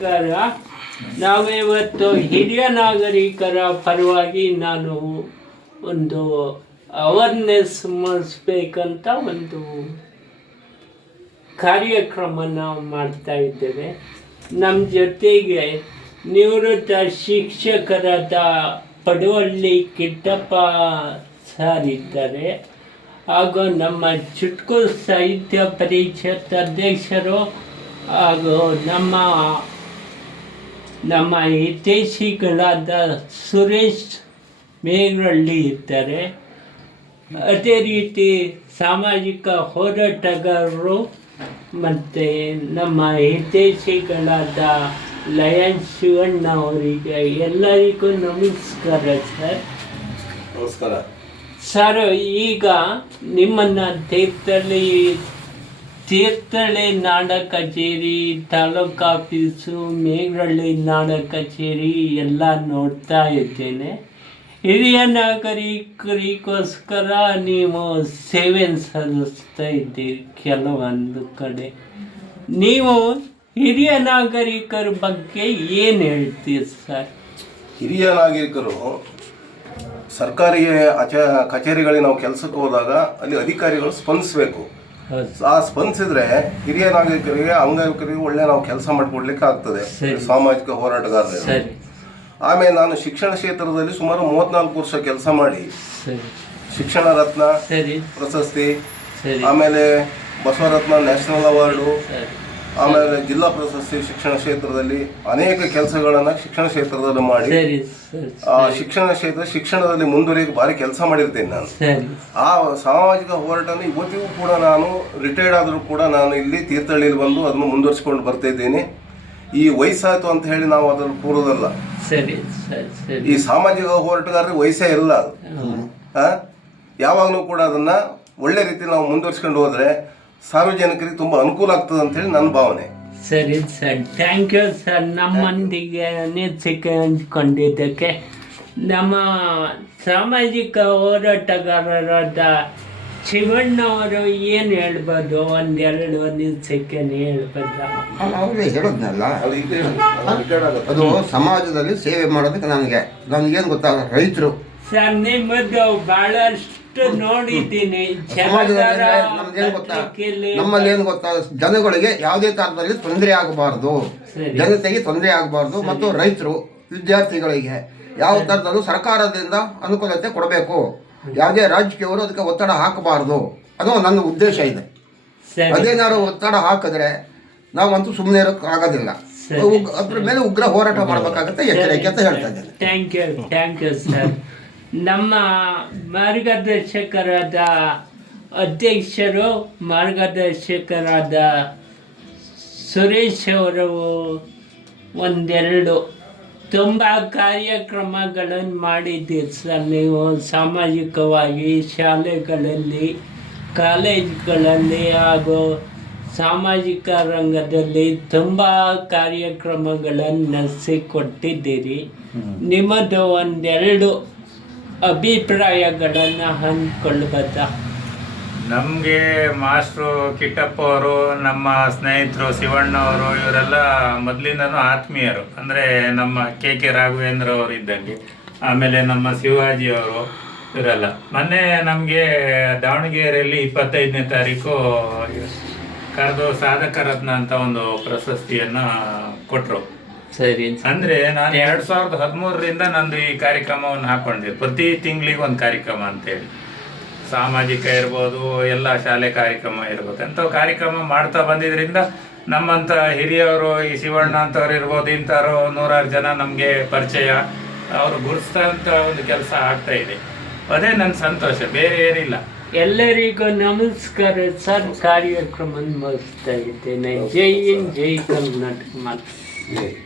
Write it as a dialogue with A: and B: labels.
A: ನಮಸ್ಕಾರ. ನಾವಿವತ್ತು ಹಿರಿಯ ನಾಗರಿಕರ ಪರವಾಗಿ ನಾನು ಒಂದು ಅವೇರ್ನೆಸ್ ಮೂಡಿಸ್ಬೇಕಂತ ಒಂದು ಕಾರ್ಯಕ್ರಮನ ಮಾಡ್ತಾ ಇದ್ದೇವೆ. ನಮ್ಮ ಜೊತೆಗೆ ನಿವೃತ್ತ ಶಿಕ್ಷಕರಾದ ಪಡುವಳ್ಳಿ ಕಿಟ್ಟಪ್ಪ ಸರ್ ಇದ್ದಾರೆ. ಹಾಗೂ ನಮ್ಮ ಚುಟ್ಕು ಸಾಹಿತ್ಯ ಪರಿಷತ್ ಅಧ್ಯಕ್ಷರು ಹಾಗೂ ನಮ್ಮ ನಮ್ಮ ಹಿತೈಷಿಗಳಾದ ಸುರೇಶ್ ಮೇಘರಳ್ಳಿ ಇದ್ದಾರೆ. ಅದೇ ರೀತಿ ಸಾಮಾಜಿಕ ಹೋರಾಟಗಾರರು ಮತ್ತು ನಮ್ಮ ಹಿತೈಷಿಗಳಾದ ಲಯನ್ ಶಿವಣ್ಣ ಅವರಿಗೆ ಎಲ್ಲರಿಗೂ ನಮಸ್ಕಾರ ಸರ್.
B: ನಮಸ್ಕಾರ.
A: ಸರ್ ಈಗ ನಿಮ್ಮನ್ನು ತೀರ್ಥಹಳ್ಳಿ ತೀರ್ಥಹಳ್ಳಿ ನಾಡ ಕಚೇರಿ ತಾಲೂಕು ಆಫೀಸು ಮೇಘರಳ್ಳಿ ನಾಡ ಕಚೇರಿ ಎಲ್ಲ ನೋಡ್ತಾ ಇದ್ದೇನೆ. ಹಿರಿಯ ನಾಗರಿಕರಿಗೋಸ್ಕರ ನೀವು ಸೇವೆ ಸಲ್ಲಿಸ್ತಾ ಇದ್ದೀರಿ ಕೆಲವೊಂದು ಕಡೆ. ನೀವು ಹಿರಿಯ ನಾಗರಿಕರ ಬಗ್ಗೆ ಏನು ಹೇಳ್ತೀರಿ ಸರ್?
B: ಹಿರಿಯ ನಾಗರಿಕರು ಸರ್ಕಾರಿ ಅಚ ಕಚೇರಿಗಳಿಗೆ ನಾವು ಕೆಲಸಕ್ಕೆ ಹೋದಾಗ ಅಲ್ಲಿ ಅಧಿಕಾರಿಗಳು ಸ್ಪಂದಿಸಬೇಕು. ಆ ಸ್ಪಂದಿಸಿದ್ರೆ ಹಿರಿಯ ನಾಗರಿಕರಿಗೆ ಅಂಗವಿಕರಿಗೆ ಒಳ್ಳೆ ನಾವು ಕೆಲಸ ಮಾಡಿಕೊಡ್ಲಿಕ್ಕೆ ಆಗ್ತದೆ ಸಾಮಾಜಿಕ ಹೋರಾಟಗಾರರು. ಆಮೇಲೆ ನಾನು ಶಿಕ್ಷಣ ಕ್ಷೇತ್ರದಲ್ಲಿ ಸುಮಾರು ಮೂವತ್ನಾಲ್ಕು ವರ್ಷ ಕೆಲಸ ಮಾಡಿ. ಶಿಕ್ಷಣ ರತ್ನ ಪ್ರಶಸ್ತಿ ಆಮೇಲೆ ಬಸವರತ್ನ ನ್ಯಾಷನಲ್ ಅವಾರ್ಡು. ಆಮೇಲೆ ಜಿಲ್ಲಾ ಪ್ರಶಸ್ತಿ ಶಿಕ್ಷಣ ಕ್ಷೇತ್ರದಲ್ಲಿ ಅನೇಕ ಕೆಲಸಗಳನ್ನು ಶಿಕ್ಷಣ ಕ್ಷೇತ್ರದಲ್ಲಿ ಮಾಡಿ. ಆ ಶಿಕ್ಷಣ ಕ್ಷೇತ್ರ ಶಿಕ್ಷಣದಲ್ಲಿ ಮುಂದುವರಿಯಕ್ಕೆ ಭಾರಿ ಕೆಲಸ ಮಾಡಿರ್ತೇನೆ ನಾನು. ಆ ಸಾಮಾಜಿಕ ಹೋರಾಟನ ಇವತ್ತಿಗೂ ಕೂಡ ನಾನು ರಿಟೈರ್ಡ್ ಆದರೂ ಕೂಡ ನಾನು ಇಲ್ಲಿ ತೀರ್ಥಹಳ್ಳಿಯಲ್ಲಿ ಬಂದು ಅದನ್ನು ಮುಂದುವರಿಸಿಕೊಂಡು ಬರ್ತಾ ಇದ್ದೇನೆ. ಈ ವಯಸ್ಸಾಯ್ತು ಅಂತ ಹೇಳಿ ನಾವು ಅದನ್ನು ಕೂರೋದಲ್ಲ. ಈ ಸಾಮಾಜಿಕ ಹೋರಾಟಗಾರರಿಗೆ ವಯಸ್ಸೇ ಇಲ್ಲ ಅದು? ಯಾವಾಗಲೂ ಕೂಡ ಅದನ್ನ ಒಳ್ಳೆ ರೀತಿ ನಾವು ಮುಂದುವರಿಸ್ಕೊಂಡು ಹೋದ್ರೆ ಸಾರ್ವಜನಿಕರಿಗೆ ತುಂಬಾ ಅನುಕೂಲ ಆಗ್ತದೆ ಅಂತ ಹೇಳಿ ನನ್ನ ಭಾವನೆ.
A: ಸರಿ ಸರ್. ಥ್ಯಾಂಕ್ ಯು ಸರ್ ನಮ್ಮೊಂದಿಗೆ ಅನಿಸಿಕೆ ಹಂಚ್ಕೊಂಡಿದ್ದಕ್ಕೆ ನಮ್ಮ ಸಾಮಾಜಿಕ ಹೋರಾಟಗಾರರಾದ ಶಿವಣ್ಣವರು ಏನು ಹೇಳ್ಬೋದು? ಒಂದೆರಡು ಅನಿಸಿಕೆ ಹೇಳ್ಬೋದಾ?
C: ನಾನು ಆಗಲೇ ಹೇಳಿದ್ನಲ್ಲ?
B: ಅದು
C: ಸಮಾಜದಲ್ಲಿ ಸೇವೆ ಮಾಡೋದಕ್ಕೆ ನನಗೆ ನನಗೇನು ಗೊತ್ತಾಗ ರೈತರು.
A: ಸರ್ ನಿಮ್ಮದು ನೋಡಿದ್ದೀನಿ.
C: ಸಮಾಜದಲ್ಲಿ ಗೊತ್ತಾ?
A: ಪತ್ರಿಕೆಯಲ್ಲಿ
C: ನಮ್ಮಲ್ಲಿ ಏನು ಗೊತ್ತಾ? ಜನಗಳಿಗೆ ಯಾವುದೇ ತರದಲ್ಲಿ ತೊಂದರೆ ಆಗಬಾರದು.
A: ಸರಿ.
C: ಜನತೆಗೆ ತೊಂದರೆ ಆಗಬಾರದು ಮತ್ತು ರೈತರು ವಿದ್ಯಾರ್ಥಿಗಳಿಗೆ ಯಾವ ತರದಲ್ಲೂ ಸರ್ಕಾರದಿಂದ ಅನುಕೂಲತೆ ಕೊಡಬೇಕು. ಯಾವುದೇ ರಾಜಕೀಯವರು ಅದಕ್ಕೆ ಒತ್ತಡ ಹಾಕಬಾರದು. ಅನ್ನೋ ನನ್ನ ಉದ್ದೇಶ ಇದೆ.
A: ಸರಿ.
C: ಅದೇನಾದ್ರು ಒತ್ತಡ ಹಾಕಿದ್ರೆ ನಾವಂತೂ ಸುಮ್ಮನೆ ಇರೋಕೆ ಆಗೋದಿಲ್ಲ.
A: ಸರಿ.
C: ಅದ್ರ ಮೇಲೆ ಉಗ್ರ ಹೋರಾಟ ಮಾಡಬೇಕಾಗತ್ತೆ ಎಚ್ಚರಿಕೆ ಅಂತ ಹೇಳ್ತಾ ಇದ್ದೇನೆ.
A: Thank you thank you sir ನಮ್ಮ ಮಾರ್ಗದರ್ಶಕರಾದ ಅಧ್ಯಕ್ಷರು ಮಾರ್ಗದರ್ಶಕರಾದ ಸುರೇಶ್ ಅವರು ಒಂದೆರಡು ತುಂಬ ಕಾರ್ಯಕ್ರಮಗಳನ್ನು ಮಾಡಿದ್ದೀರಿ ಸರ್. ನೀವು ಸಾಮಾಜಿಕವಾಗಿ ಶಾಲೆಗಳಲ್ಲಿ ಕಾಲೇಜ್ಗಳಲ್ಲಿ ಹಾಗೂ ಸಾಮಾಜಿಕ ರಂಗದಲ್ಲಿ ತುಂಬ ಕಾರ್ಯಕ್ರಮಗಳನ್ನು ನಡೆಸಿಕೊಟ್ಟಿದ್ದೀರಿ. ನಿಮ್ಮದು ಒಂದೆರಡು ಅಭಿಪ್ರಾಯಗಳನ್ನು ಹಂಚಿಕೊಳ್ಳಬಹುದ
D: ನಮಗೆ ಮಾಸ್ಟ್ರು ಕಿಟ್ಟಪ್ಪ ಅವರು, ನಮ್ಮ ಸ್ನೇಹಿತರು ಶಿವಣ್ಣ ಅವರು, ಇವರೆಲ್ಲ ಮೊದಲಿಂದನೂ ಆತ್ಮೀಯರು. ಅಂದರೆ ನಮ್ಮ ಕೆ ಕೆ ರಾಘವೇಂದ್ರ ಅವರು ಇದ್ದಂಗೆ, ಆಮೇಲೆ ನಮ್ಮ ಶಿವಾಜಿ ಅವರು, ಇವರೆಲ್ಲ. ಮೊನ್ನೆ ನಮಗೆ ದಾವಣಗೆರೆಯಲ್ಲಿ ಇಪ್ಪತ್ತೈದನೇ ತಾರೀಕು ಕರೆದು ಸಾಧಕ ರತ್ನ ಅಂತ ಒಂದು ಪ್ರಶಸ್ತಿಯನ್ನು ಕೊಟ್ಟರು
A: ಸರಿ
D: ಅಂದ್ರೆ ನಾನು ಎರಡ್ ಸಾವಿರದ ಹದಿಮೂರರಿಂದ ನಂದು ಈ ಕಾರ್ಯಕ್ರಮವನ್ನು ಹಾಕೊಂಡೆ ಪ್ರತಿ ತಿಂಗಳಿಗೆ ಒಂದು ಕಾರ್ಯಕ್ರಮ ಅಂತೇಳಿ. ಸಾಮಾಜಿಕ ಇರ್ಬೋದು ಎಲ್ಲ ಶಾಲೆ ಕಾರ್ಯಕ್ರಮ ಇರ್ಬೋದು. ಅಂತ ಕಾರ್ಯಕ್ರಮ ಮಾಡ್ತಾ ಬಂದಿದ್ರಿಂದ ನಮ್ಮಂಥ ಹಿರಿಯವರು ಈ ಶಿವಣ್ಣ ಅಂತವ್ರು ಇರ್ಬೋದು ಇಂಥವ್ರು ನೂರಾರು ಜನ ನಮಗೆ ಪರಿಚಯ. ಅವರು ಗುರುಸ್ತಂತ ಒಂದು ಕೆಲಸ ಆಗ್ತಾ ಇದೆ. ಅದೇ ನನ್ನ ಸಂತೋಷ ಬೇರೆ ಏನಿಲ್ಲ.
A: ಎಲ್ಲರಿಗೂ ನಮಸ್ಕಾರ. ಸರ್ ಕಾರ್ಯಕ್ರಮ ಮುಗಿಸ್ತಾ ಇದ್ದೇನೆ. ಜೈ ಹಿಂದ್ ಜೈ ಕರ್ನಾಟಕ. ಮಾತು.